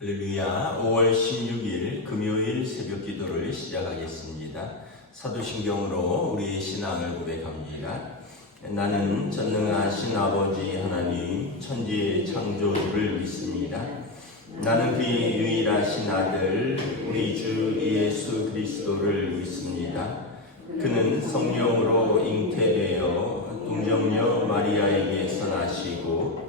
할렐루야. 5월 16일 금요일 새벽 기도를 시작하겠습니다. 사도신경으로 우리의 신앙을 고백합니다. 나는 전능하신 아버지 하나님 천지의 창조주를 믿습니다. 나는 그의 유일하신 아들 우리 주 예수 그리스도를 믿습니다. 그는 성령으로 잉태되어 동정녀 마리아에게서 나시고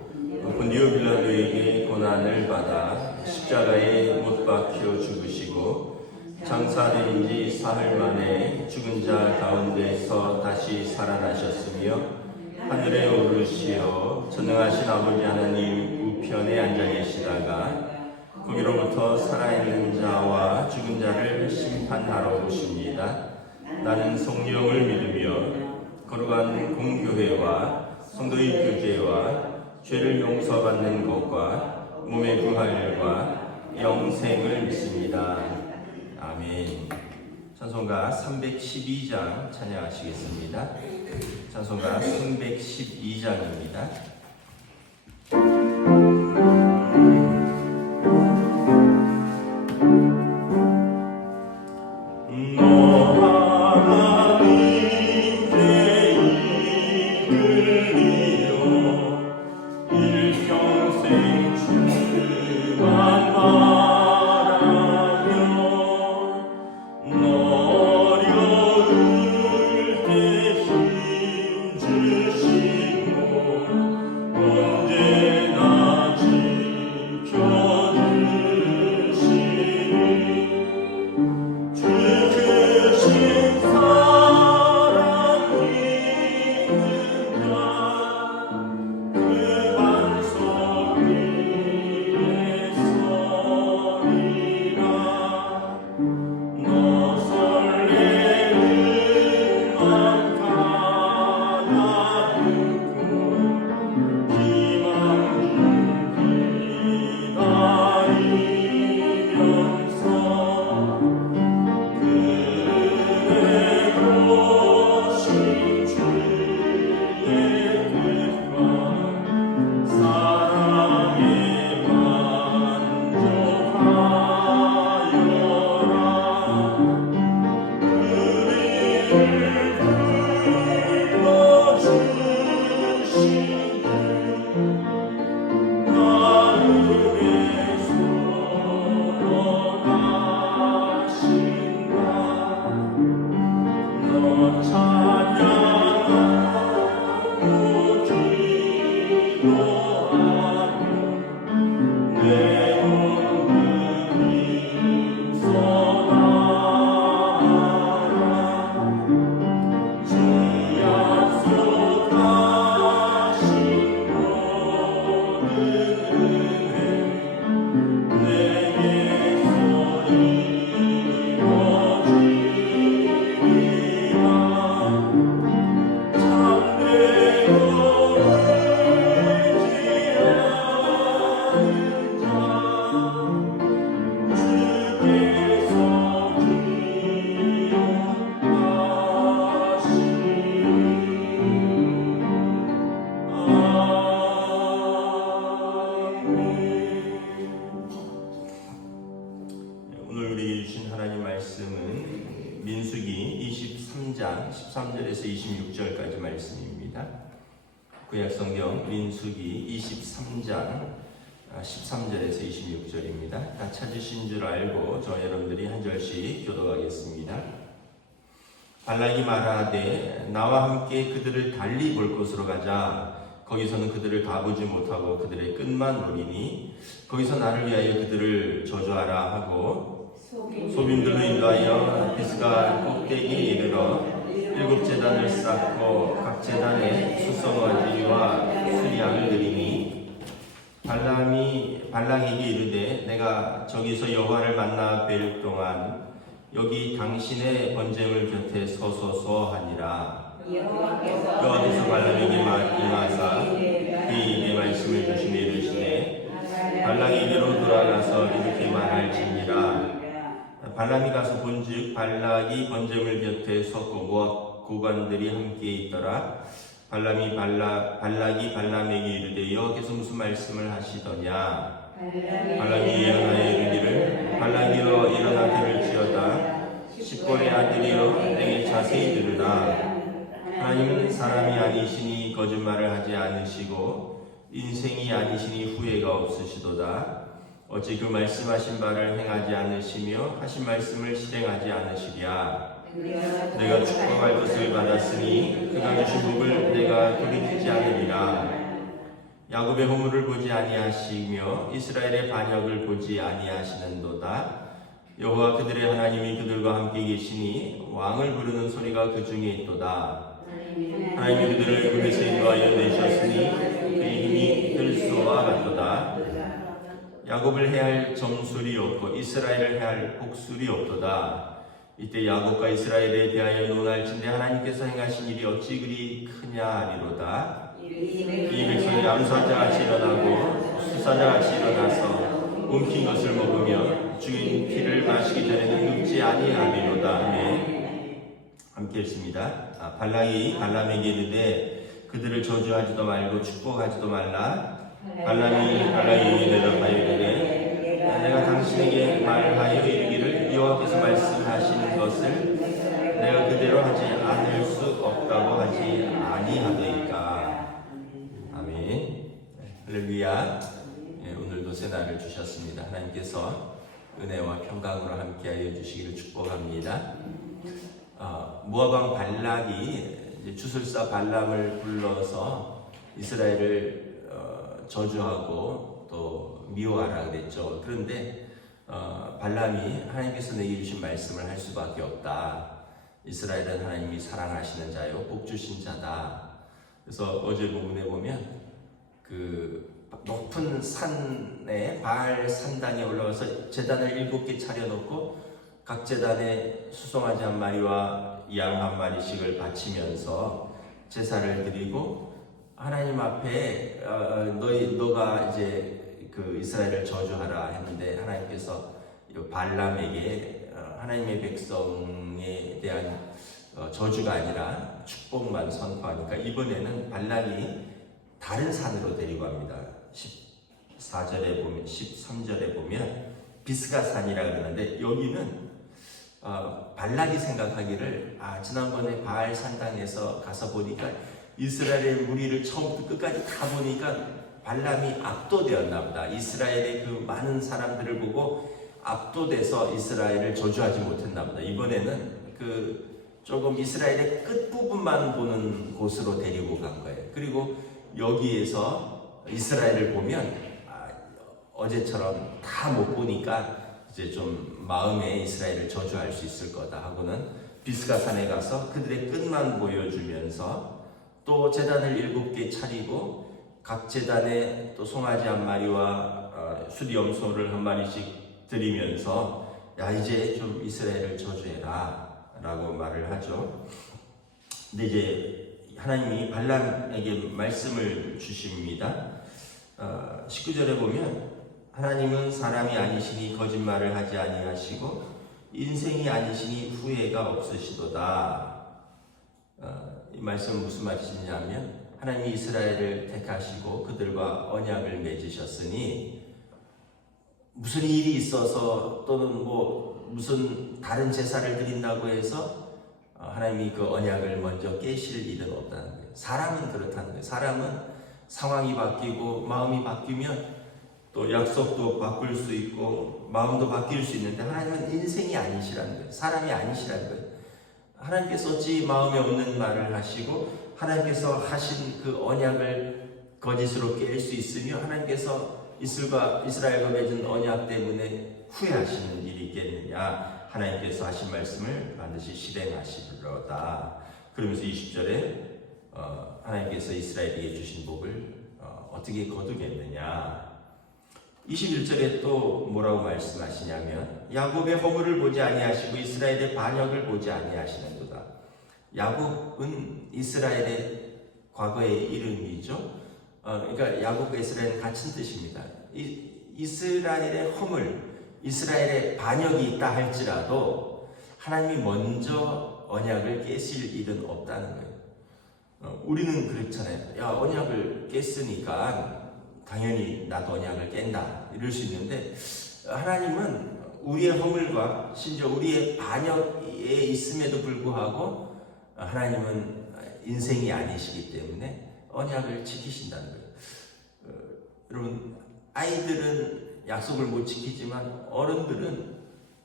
본디오 빌라도에게 고난을 받아 십자가에 못 박혀 죽으시고 장사된 지 사흘 만에 죽은 자 가운데서 다시 살아나셨으며 하늘에 오르시어 전능하신 아버지 하나님 우편에 앉아 계시다가 거기로부터 살아있는 자와 죽은 자를 심판하러 오십니다. 나는 성령을 믿으며 거룩한 공교회와 성도의 교제와 죄를 용서받는 것과 몸의 부활과 영생을 믿습니다. 아멘. 찬송가 312장 찬양하시겠습니다. 찬송가 312장입니다. 오늘 우리에게 주신 하나님 말씀은 민수기 23장 13절에서 26절까지 말씀입니다. 구약성경 민수기 23장 13절에서 26절입니다. 다 찾으신 줄 알고 저 여러분들이 한 절씩 교독하겠습니다. 발락이 말하되 나와 함께 그들을 달리 볼 곳으로 가자. 거기서는 그들을 가보지 못하고 그들의 끝만 보리니 거기서 나를 위하여 그들을 저주하라 하고 소빔들로 인도하여 비스가 꼭대기에 이르러 7 제단을 쌓고 각 제단에 수송아지와 수양을 드리니 발락에게 이르되 내가 저기서 여호와를 만나 뵐 동안 여기 당신의 번제물 곁에 서소서 하니라. 여호와께서 발락에게 임하사 그에게 말씀을 주시며 이르시되 발락에게로 돌아가서 이렇게 말할지니라. 발람이 가서 본즉 발락이 번제물 곁에 섰고 모압 고관들이 함께 있더라. 발락이 발람에게 이르되 여호와께서 무슨 말씀을 하시더냐. 발람이 예언하여 이르기를 발락이여 일어나 들을지어다 십볼의 아들이여 내게 자세히 들으라. 하나님은 사람이 아니시니 거짓말을 하지 않으시고 인생이 아니시니 후회가 없으시도다. 어찌 그 말씀하신 바를 행하지 않으시며 하신 말씀을 실행하지 않으시랴. 내가 축복할 것을 받았으니 그가 주신 복을 내가 돌이키지 않으리라. 야곱의 허물을 보지 아니하시며 이스라엘의 반역을 보지 아니하시는도다. 여호와 그들의 하나님이 그들과 함께 계시니 왕을 부르는 소리가 그 중에 있도다. 하나님이 그들을 그릇에 인도하여 내셨으니 그의 힘이 들소와 같도다. 야곱을 해할 점술이 없고 이스라엘을 해할 복술이 없도다. 이때 야곱과 이스라엘에 대하여 논할진대 하나님께서 행하신 일이 어찌 그리 크냐 하리로다. 이 백성이 암사자같이 일어나고 수사자같이 일어나서 움킨 것을 먹으며 죽인 피를 마시기 전에는 눕지 아니하리로다. 함께 읽습니다. 발락이 발람에게 이르되 그들을 저주하지도 말고 축복하지도 말라. 발람이 발락에게 대답하여 이르되 내가 당신에게 말하여 이르기를 여호와께서 말씀하시는 것을 내가 그대로 하지 않을 수 없다고 하지 아니하더이까. 아멘. 할렐루야. 오늘도 새 날을 주셨습니다. 하나님께서 은혜와 평강으로 함께하여 주시기를 축복합니다. 모압 왕 발락이 주술사 발람을 불러서 이스라엘을 저주하고 또 미워하라 그랬죠. 그런데 발람이 하나님께서 내게 주신 말씀을 할 수밖에 없다. 이스라엘은 하나님이 사랑하시는 자요 복 주신 자다. 그래서 어제 본문에 보면 그 높은 산에 바알 산당에 올라가서 제단을 7개 차려놓고 각 제단에 수송아지 한 마리와 양 한 마리씩을 바치면서 제사를 드리고 하나님 앞에 너가 이제 그 이스라엘을 저주하라 했는데 하나님께서 발람에게 하나님의 백성에 대한 저주가 아니라 축복만 선포하니까 이번에는 발락이 다른 산으로 데리고 갑니다. 14절에 보면 13절에 보면 비스가산이라 그러는데 여기는 발락이 생각하기를 지난번에 바알 산당에서 가서 보니까 이스라엘의 무리를 처음부터 끝까지 다 보니까 발람이 압도되었나 보다. 이스라엘의 그 많은 사람들을 보고 압도돼서 이스라엘을 저주하지 못했나 보다. 이번에는 그 조금 이스라엘의 끝부분만 보는 곳으로 데리고 간 거예요. 그리고 여기에서 이스라엘을 보면 어제처럼 다 못 보니까 이제 좀 마음에 이스라엘을 저주할 수 있을 거다 하고는 비스가산에 가서 그들의 끝만 보여주면서 또 제단을 7개 차리고 각 제단에 또 송아지 한 마리와 수염소를 한 마리씩 드리면서 이제 좀 이스라엘을 저주해라 라고 말을 하죠. 근데 이제 하나님이 발람에게 말씀을 주십니다. 19절에 보면 하나님은 사람이 아니시니 거짓말을 하지 아니하시고 인생이 아니시니 후회가 없으시도다. 이 말씀은 무슨 말씀이냐면 하나님이 이스라엘을 택하시고 그들과 언약을 맺으셨으니 무슨 일이 있어서 또는 무슨 다른 제사를 드린다고 해서 하나님이 그 언약을 먼저 깨실 일은 없다는 거예요. 사람은 그렇다는 거예요. 사람은 상황이 바뀌고 마음이 바뀌면 또 약속도 바꿀 수 있고 마음도 바뀔 수 있는데 하나님은 인생이 아니시라는 거예요. 사람이 아니시라는 거예요. 하나님께서 어찌 마음에 없는 말을 하시고 하나님께서 하신 그 언약을 거짓으로 깰 수 있으며 하나님께서 이스라엘과 맺은 언약 때문에 후회하시는 일이 있겠느냐. 하나님께서 하신 말씀을 반드시 실행하시리로다. 그러면서 20절에 하나님께서 이스라엘에게 주신 복을 어떻게 거두겠느냐. 21절에 또 뭐라고 말씀하시냐면 야곱의 허물을 보지 아니하시고 이스라엘의 반역을 보지 아니하시는도다. 야곱은 이스라엘의 과거의 이름이죠. 그러니까 야곱과 이스라엘은 같은 뜻입니다. 이스라엘의 허물, 이스라엘의 반역이 있다 할지라도 하나님이 먼저 언약을 깨실 일은 없다는 거예요. 우리는 그렇잖아요. 언약을 깼으니까 당연히 나도 언약을 깬다 이럴 수 있는데, 하나님은 우리의 허물과 심지어 우리의 반역에 있음에도 불구하고 하나님은 인생이 아니시기 때문에 언약을 지키신다는 거예요. 여러분, 아이들은 약속을 못 지키지만 어른들은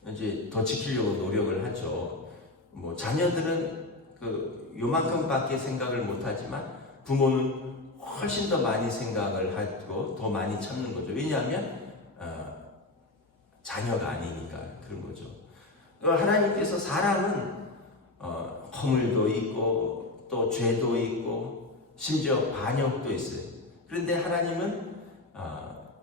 이제 더 지키려고 노력을 하죠. 뭐 자녀들은 요만큼밖에 생각을 못 하지만 부모는 훨씬 더 많이 생각을 하고 더 많이 참는 거죠. 왜냐하면 자녀가 아니니까 그런 거죠. 하나님께서 사람은 허물도 있고 또 죄도 있고 심지어 반역도 있어요. 그런데 하나님은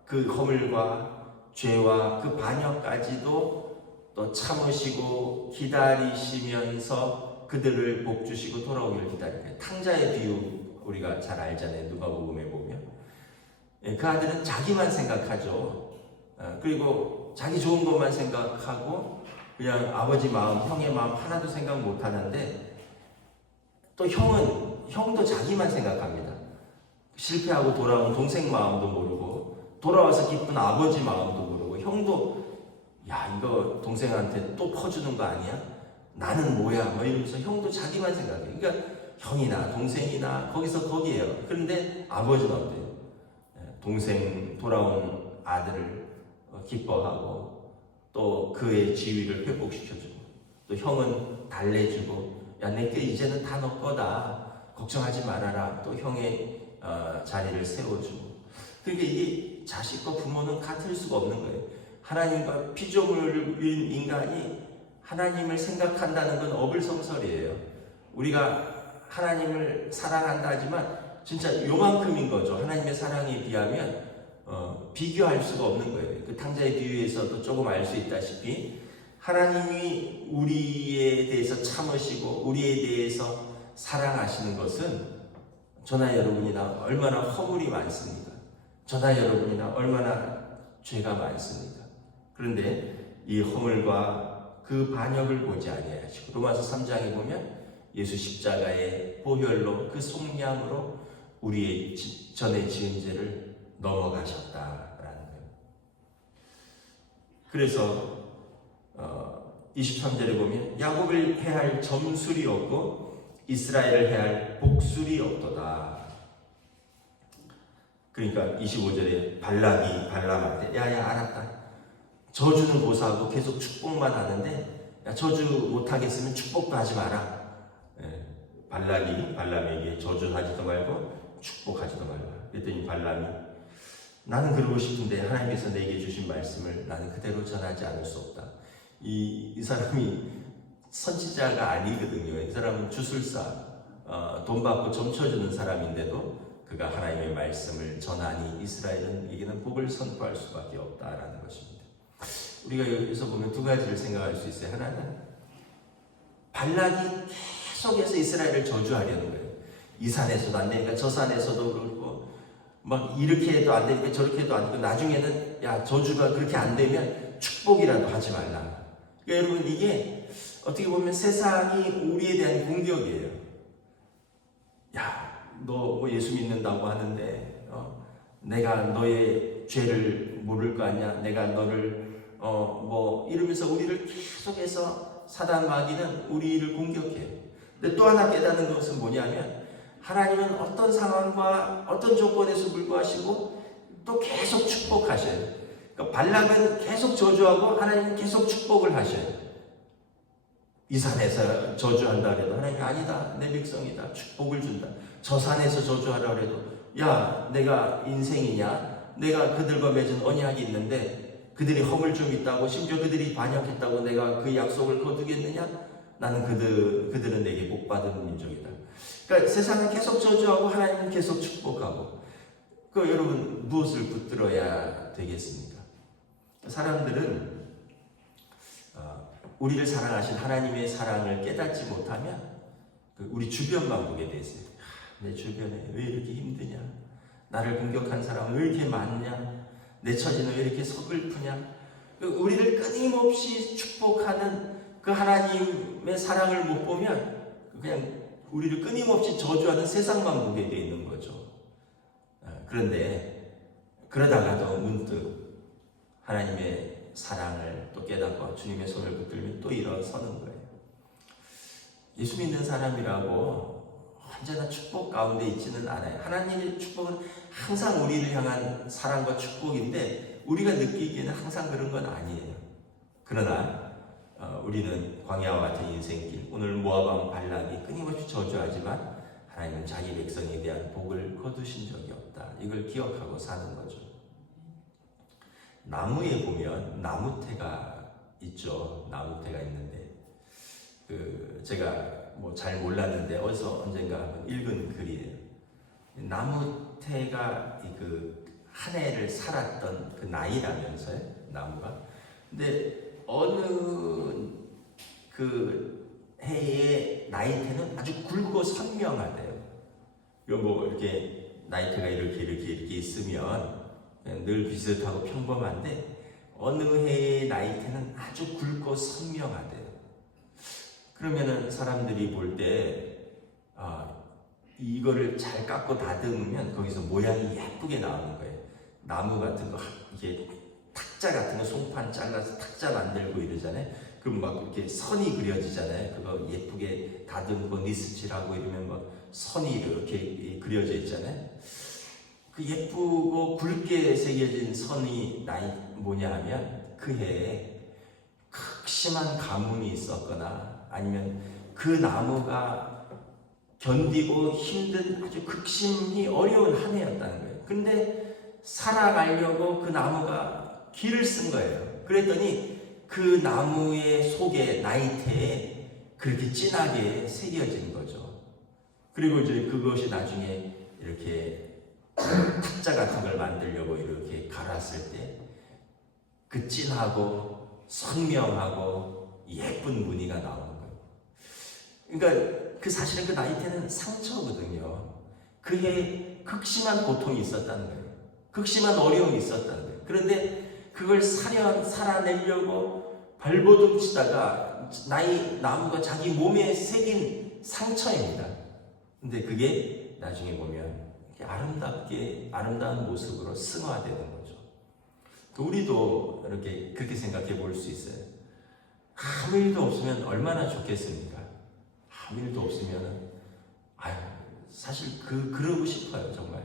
그 허물과 죄와 그 반역까지도 또 참으시고 기다리시면서 그들을 복주시고 돌아오기를 기다려요. 탕자의 비유 우리가 잘 알잖아요. 누가복음에 보면 그 아들은 자기만 생각하죠. 그리고 자기 좋은 것만 생각하고 그냥 아버지 마음, 형의 마음 하나도 생각 못 하는데, 또 형도 자기만 생각합니다. 실패하고 돌아온 동생 마음도 모르고 돌아와서 기쁜 아버지 마음도 모르고, 형도 야 이거 동생한테 또 퍼주는 거 아니야? 나는 뭐야? 뭐 이러면서 형도 자기만 생각해요. 그러니까 형이나 동생이나 거기서 거기에요. 그런데 아버지는 어때요? 동생 돌아온 아들을 기뻐하고 또 그의 지위를 회복시켜주고, 또 형은 달래주고, 야 내게 이제는 다 너 거다 걱정하지 말아라, 또 형의 자리를 세워주고. 그러니까 이게 자식과 부모는 같을 수가 없는 거예요. 하나님과 피조물인 인간이 하나님을 생각한다는 건 어불성설이에요. 우리가 하나님을 사랑한다 하지만 진짜 요만큼인 거죠. 하나님의 사랑에 비하면 비교할 수가 없는 거예요. 그 탕자의 비유에서도 조금 알 수 있다시피 하나님이 우리에 대해서 참으시고 우리에 대해서 사랑하시는 것은 저나 여러분이나 얼마나 허물이 많습니까? 저나 여러분이나 얼마나 죄가 많습니까? 그런데 이 허물과 그 반역을 보지 아니하시고, 로마서 3장에 보면 예수 십자가의 보혈로 그 속량으로 우리의 전에 지은 죄를 넘어가셨다라는 거예요. 그래서 23절에 보면 야곱을 해할 점술이 없고 이스라엘을 해할 복술이 없도다. 그러니까 25절에 발락이 발람한테 야야 알았다, 저주는 고사하고 계속 축복만 하는데 야 저주 못하겠으면 축복도 하지 마라. 발락이 발람에게 저주하지도 말고 축복하지도 말라. 그랬더니 발람이 나는 그러고 싶은데 하나님께서 내게 주신 말씀을 나는 그대로 전하지 않을 수 없다. 이 사람이 선지자가 아니거든요. 이 사람은 주술사, 돈 받고 점쳐주는 사람인데도 그가 하나님의 말씀을 전하니 이스라엘은 이게는 복을 선포할 수밖에 없다라는 것입니다. 우리가 여기서 보면 두 가지를 생각할 수 있어요. 하나는 발락이 계속해서 이스라엘을 저주하려는 거예요. 이 산에서도 안 되니까 저 산에서도 그렇고 막 이렇게 해도 안 되니까 저렇게 해도 안 되고, 나중에는 야 저주가 그렇게 안 되면 축복이라도 하지 말라. 그러니까 여러분 이게 어떻게 보면 세상이 우리에 대한 공격이에요. 야 너 뭐 예수 믿는다고 하는데 내가 너의 죄를 모를 거 아니야? 내가 너를 뭐 이러면서 우리를 계속해서 사단 마귀는 우리를 공격해요. 근데 또 하나 깨닫는 것은 뭐냐면 하나님은 어떤 상황과 어떤 조건에서 불구하시고 또 계속 축복하셔요. 그러니까 발락은 계속 저주하고 하나님은 계속 축복을 하셔요. 이 산에서 저주한다 그래도 하나님이 아니다, 내 백성이다, 축복을 준다. 저 산에서 저주하라 그래도 야 내가 인생이냐, 내가 그들과 맺은 언약이 있는데 그들이 허물 좀 있다고, 심지어 그들이 반역했다고 내가 그 약속을 거두겠느냐? 나는 그들은 내게 복받은 민족이다. 그러니까 세상은 계속 저주하고 하나님은 계속 축복하고. 그 여러분 무엇을 붙들어야 되겠습니까? 사람들은 우리를 사랑하신 하나님의 사랑을 깨닫지 못하면 우리 주변만 보게 되세요. 내 주변에 왜 이렇게 힘드냐? 나를 공격한 사람은 왜 이렇게 많냐? 내 처지는 왜 이렇게 서글프냐? 우리를 끊임없이 축복하는 그 하나님의 사랑을 못 보면 그냥 우리를 끊임없이 저주하는 세상만 보게 되어 있는 거죠. 그런데 그러다가도 문득 하나님의 사랑을 또 깨닫고 주님의 손을 붙들면 또 일어서는 거예요. 예수 믿는 사람이라고 언제나 축복 가운데 있지는 않아요. 하나님의 축복은 항상 우리를 향한 사랑과 축복인데 우리가 느끼기에는 항상 그런 건 아니에요. 그러나 우리는 광야와 같은 인생길, 오늘 모압 왕 발락이 끊임없이 저주하지만 하나님은 자기 백성에 대한 복을 거두신 적이 없다. 이걸 기억하고 사는 거죠. 나무에 보면 나무태가 있죠. 나무태가 있는데 제가 뭐 잘 몰랐는데 어디서 언젠가 한번 읽은 글이에요. 나무태가 한 해를 살았던 그 나이라면서요, 나무가. 근데 어느 해의 나이테는 아주 굵고 선명하대요. 이거 뭐 이렇게 나이테가 이렇게 있으면 늘 비슷하고 평범한데 어느 해의 나이테는 아주 굵고 선명하대요. 그러면은 사람들이 볼 때 이거를 잘 깎고 다듬으면 거기서 모양이 예쁘게 나오는 거예요. 나무 같은 거 이게 탁자 같은 거 송판 잘라서 탁자 만들고 이러잖아요. 그럼 막 이렇게 선이 그려지잖아요. 그거 예쁘게 다듬고 니스칠하고 이러면 막 선이 이렇게 그려져 있잖아요. 그 예쁘고 굵게 새겨진 선이 뭐냐 하면 그 해에 극심한 가뭄이 있었거나 아니면 그 나무가 견디고 힘든 아주 극심히 어려운 한 해였다는 거예요. 근데 살아가려고 그 나무가 길을 쓴 거예요. 그랬더니 그 나무의 속에 나이테에 그렇게 진하게 새겨진 거죠. 그리고 이제 그것이 나중에 이렇게 탁자 같은 걸 만들려고 이렇게 갈았을 때 그 진하고 선명하고 예쁜 무늬가 나오는 거예요. 그러니까 사실은 그 나이테는 상처거든요. 그해 극심한 고통이 있었다는 거예요. 극심한 어려움이 있었다는 거예요. 그런데 그걸 살아내려고 발버둥 치다가 나무가 자기 몸에 새긴 상처입니다. 근데 그게 나중에 보면 아름다운 모습으로 승화되는 거죠. 우리도 그렇게 생각해 볼 수 있어요. 아무 일도 없으면 얼마나 좋겠습니까? 아무 일도 없으면 사실 그러고 싶어요. 정말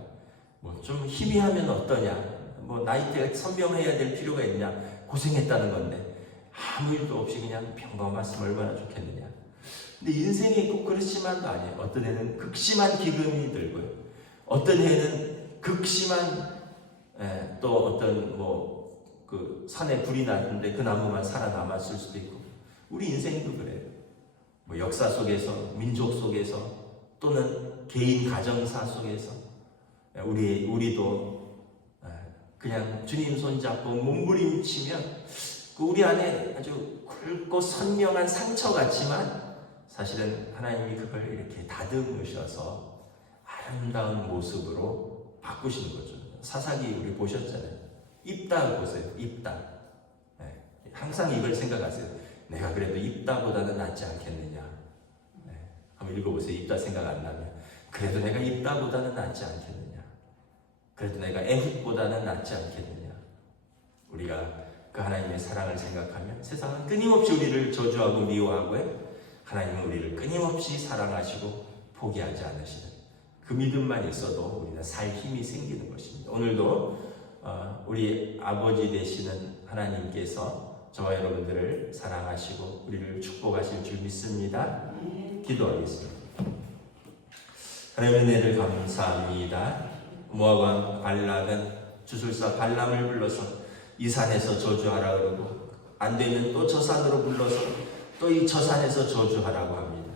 뭐 좀 희미하면 어떠냐, 뭐 나이대가 선명해야 될 필요가 있냐, 고생했다는 건데 아무 일도 없이 그냥 평범했으면 얼마나 좋겠느냐. 근데 인생이 꼭 그렇지만도 아니에요. 어떤 해는 극심한 기근이 들고요, 어떤 해는 극심한 또 어떤 산에 불이 났는데 그 나무만 살아남았을 수도 있고, 우리 인생도 그래요. 뭐 역사 속에서, 민족 속에서, 또는 개인 가정사 속에서 우리도 그냥 주님 손잡고 몸부림치면 그 우리 안에 아주 굵고 선명한 상처 같지만 사실은 하나님이 그걸 이렇게 다듬으셔서 아름다운 모습으로 바꾸시는 거죠. 사사기 우리 보셨잖아요. 입다 보세요. 입다. 항상 이걸 생각하세요. 내가 그래도 입다보다는 낫지 않겠느냐. 한번 읽어보세요. 입다 생각 안 나면. 그래도 내가 입다보다는 낫지 않겠느냐. 그래도 내가 애훗보다는 낫지 않겠느냐. 우리가 그 하나님의 사랑을 생각하면 세상은 끊임없이 우리를 저주하고 미워하고요, 하나님은 우리를 끊임없이 사랑하시고 포기하지 않으시는 그 믿음만 있어도 우리는 살 힘이 생기는 것입니다. 오늘도 우리 아버지 되시는 하나님께서 저와 여러분들을 사랑하시고 우리를 축복하실 줄 믿습니다. 기도하겠습니다. 하나님의 은혜를 감사합니다. 모압 왕 발락은 주술사 발람을 불러서 이 산에서 저주하라 그러고, 안 되면 또 저 산으로 불러서 또 이 저 산에서 저주하라고 합니다.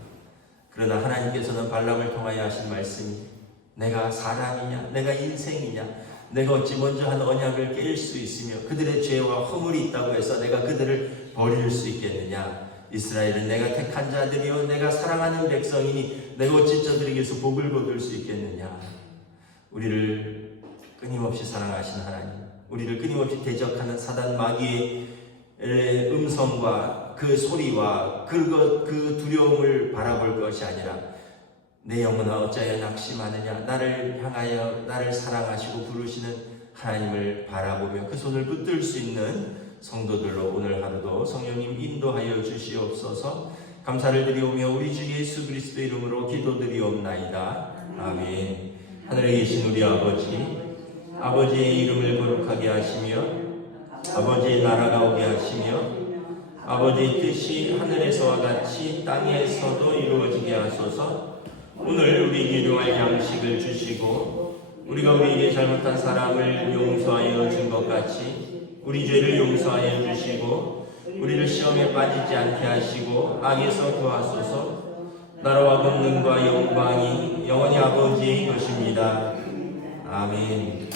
그러나 하나님께서는 발람을 통하여 하신 말씀이 내가 사람이냐, 내가 인생이냐, 내가 어찌 먼저 한 언약을 깰 수 있으며 그들의 죄와 허물이 있다고 해서 내가 그들을 버릴 수 있겠느냐. 이스라엘은 내가 택한 자들이요 내가 사랑하는 백성이니 내가 어찌 저들에게서 복을 거둘 수 있겠느냐. 우리를 끊임없이 사랑하신 하나님, 우리를 끊임없이 대적하는 사단 마귀의 음성과 그 소리와 그 두려움을 바라볼 것이 아니라 내 영혼아 어찌하여 낙심하느냐, 나를 향하여 나를 사랑하시고 부르시는 하나님을 바라보며 그 손을 붙들 수 있는 성도들로 오늘 하루도 성령님 인도하여 주시옵소서. 감사를 드리오며 우리 주 예수 그리스도 이름으로 기도드리옵나이다. 아멘. 하늘에 계신 우리 아버지의 이름을 거룩하게 하시며 아버지의 나라가 오게 하시며 아버지의 뜻이 하늘에서와 같이 땅에서도 이루어지게 하소서. 오늘 우리에게 일용할 양식을 주시고 우리가 우리에게 잘못한 사람을 용서하여 준 것 같이 우리 죄를 용서하여 주시고 우리를 시험에 빠지지 않게 하시고 악에서 구하소서. 나라와 권능과 영광이 영원히 아버지의 것입니다. 아멘.